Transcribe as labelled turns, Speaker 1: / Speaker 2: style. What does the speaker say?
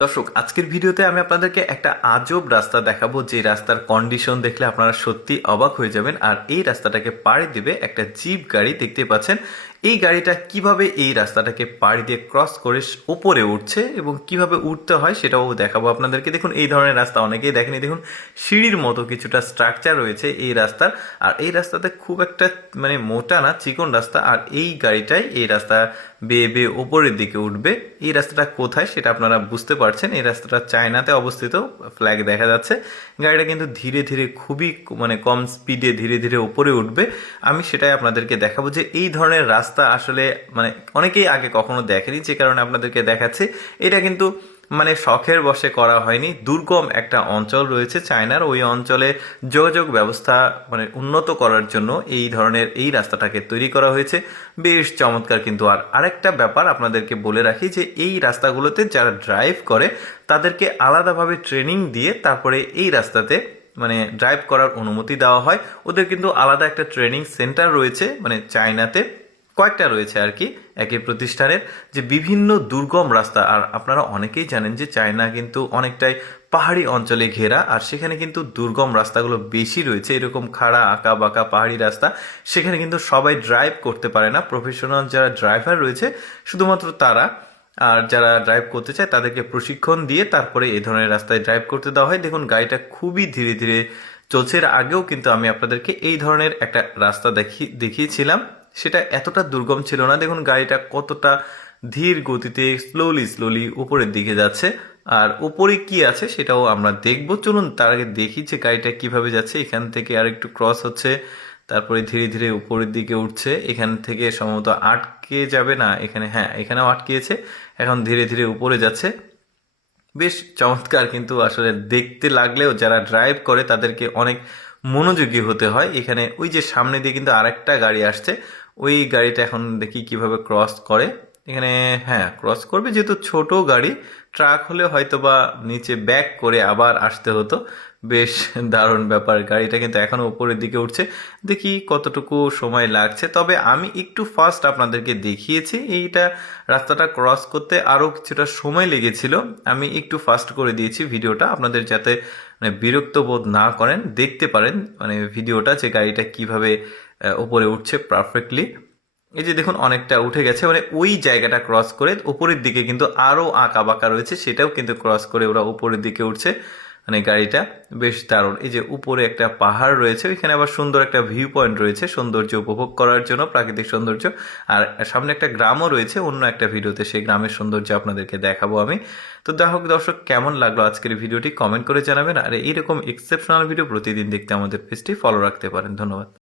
Speaker 1: দর্শক, আজকের ভিডিওতে আমি আপনাদেরকে একটা আজব রাস্তা দেখাবো, যে রাস্তার কন্ডিশন দেখলে আপনারা সত্যি অবাক হয়ে যাবেন। আর এই রাস্তাটাকে পাড়ি দেবে একটা জিপ গাড়ি দেখতে পাচ্ছেন। এই গাড়িটা কীভাবে এই রাস্তাটাকে পাড়ি দিয়ে ক্রস করে উপরে উঠছে এবং কীভাবে উঠতে হয় সেটাও দেখাবো আপনাদেরকে। দেখুন, এই ধরনের রাস্তা অনেকেই দেখেনি। দেখুন, সিঁড়ির মতো কিছুটা স্ট্রাকচার রয়েছে এই রাস্তার। আর এই রাস্তাতে খুব একটা মানে মোটা না, চিকন রাস্তা। আর এই গাড়িটাই এই রাস্তা বেয়ে বেয়ে ওপরের দিকে উঠবে। এই রাস্তাটা কোথায় সেটা আপনারা বুঝতে পারছেন। এই রাস্তাটা চায়নাতে অবস্থিত ফ্ল্যাগ দেখা যাচ্ছে। গাড়িটা কিন্তু ধীরে ধীরে খুবই মানে কম স্পিডে ধীরে ধীরে উপরে উঠবে। আমি সেটাই আপনাদেরকে দেখাবো যে এই ধরনের রাস্তা আসলে মানে অনেকেই আগে কখনো দেখেনি যে কারণে আপনাদেরকে দেখাচ্ছি। এটা কিন্তু মানে শখের বসে করা হয়নি। দুর্গম একটা অঞ্চল রয়েছে চায়নার। ওই অঞ্চলে যোগাযোগ ব্যবস্থা মানে উন্নত করার জন্য এই ধরনের এই রাস্তাটাকে তৈরি করা হয়েছে। বেশ চমৎকার কিন্তু। আর আরেকটা ব্যাপার আপনাদেরকে বলে রাখি যে এই রাস্তাগুলোতে যারা ড্রাইভ করে, তাদেরকে আলাদাভাবে ট্রেনিং দিয়ে তারপরে এই রাস্তাতে মানে ড্রাইভ করার অনুমতি দেওয়া হয়। ওদের কিন্তু আলাদা একটা ট্রেনিং সেন্টার রয়েছে মানে চায়নাতে। কয়েকটা রয়েছে আর কি একই প্রতিষ্ঠানের, যে বিভিন্ন দুর্গম রাস্তা, আর আপনারা অনেকেই জানেন যে চায়না কিন্তু অনেকটাই পাহাড়ি অঞ্চলে ঘেরা, আর সেখানে কিন্তু দুর্গম রাস্তাগুলো বেশি রয়েছে, এরকম খাড়া আঁকা বাঁকা পাহাড়ি রাস্তা, সেখানে কিন্তু সবাই ড্রাইভ করতে পারে না। প্রফেশনাল যারা ড্রাইভার রয়েছে, শুধুমাত্র তারা, আর যারা ড্রাইভ করতে চায় তাদেরকে প্রশিক্ষণ দিয়ে তারপরে এই ধরনের রাস্তায় ড্রাইভ করতে দেওয়া হয়। দেখুন, গাড়িটা খুবই ধীরে ধীরে চলছে। এর আগেও কিন্তু আমি আপনাদেরকে এই ধরনের একটা রাস্তা দেখি, দেখিয়েছিলাম। সেটা এতটা দুর্গম ছিল না। দেখুন, গাড়িটা কতটা ধীর গতিতে স্লোলি স্লোলি উপরের দিকে যাচ্ছে। আর উপরে কি আছে সেটাও আমরা দেখব। চলুন তার আগে দেখি যে গাড়িটা কীভাবে যাচ্ছে। এখান থেকে আর একটু ক্রস হচ্ছে, তারপরে ধীরে ধীরে উপরের দিকে উঠছে। এখান থেকে সম্ভবত আটকে যাবে না, এখানে হ্যাঁ এখানেও আটকেছে। এখন ধীরে ধীরে উপরে যাচ্ছে। বেশ চমৎকার কিন্তু আসলে দেখতে লাগলেও যারা ড্রাইভ করে তাদেরকে অনেক মনোযোগী হতে হয়। এখানে ওই যে সামনে দিয়ে কিন্তু আরেকটা গাড়ি আসছে। ওই গাড়িটা এখন দেখি কীভাবে ক্রস করে। এখানে হ্যাঁ ক্রস করবে, যেহেতু ছোট গাড়ি ট্রাক হলে হয়তো বা নিচে ব্যাক করে আবার আসতে হতো। বেশ দারুণ ব্যাপার, গাড়িটা কিন্তু এখনও উপরের দিকে উঠছে। দেখি কতটুকু সময় লাগছে। তবে আমি একটু ফার্স্ট আপনাদেরকে দেখিয়েছি, এইটা রাস্তাটা ক্রস করতে আরও কিছুটা সময় লেগেছিল। আমি একটু ফাস্ট করে দিয়েছি ভিডিওটা, আপনাদের যাতে মানে বিরক্ত বোধ না করেন, দেখতে পারেন মানে ভিডিওটা যে গাড়িটা কীভাবে উপরে উঠছে পারফেক্টলি এই যে দেখুন, অনেকটা উঠে গেছে। মানে ওই জায়গাটা ক্রস করে উপরের দিকে কিন্তু আরও আঁকা বাঁকা রয়েছে, সেটাও কিন্তু ক্রস করে ওরা উপরের দিকে উঠছে। মানে গাড়িটা বেশ দারুণ। এই যে উপরে একটা পাহাড় রয়েছে, ওইখানে আবার সুন্দর একটা ভিউ পয়েন্ট রয়েছে, সৌন্দর্য উপভোগ করার জন্য, প্রাকৃতিক সৌন্দর্য। আর সামনে একটা গ্রামও রয়েছে, অন্য একটা ভিডিওতে সেই গ্রামের সৌন্দর্য আপনাদেরকে দেখাবো আমি। তো দেখো দর্শক, কেমন লাগল আজকের ভিডিওটি কমেন্ট করে জানাবেন। আর এইরকম এক্সেপশনাল ভিডিও প্রতিদিন দেখতে আমাদের পেজটি ফলো রাখতে পারেন। ধন্যবাদ।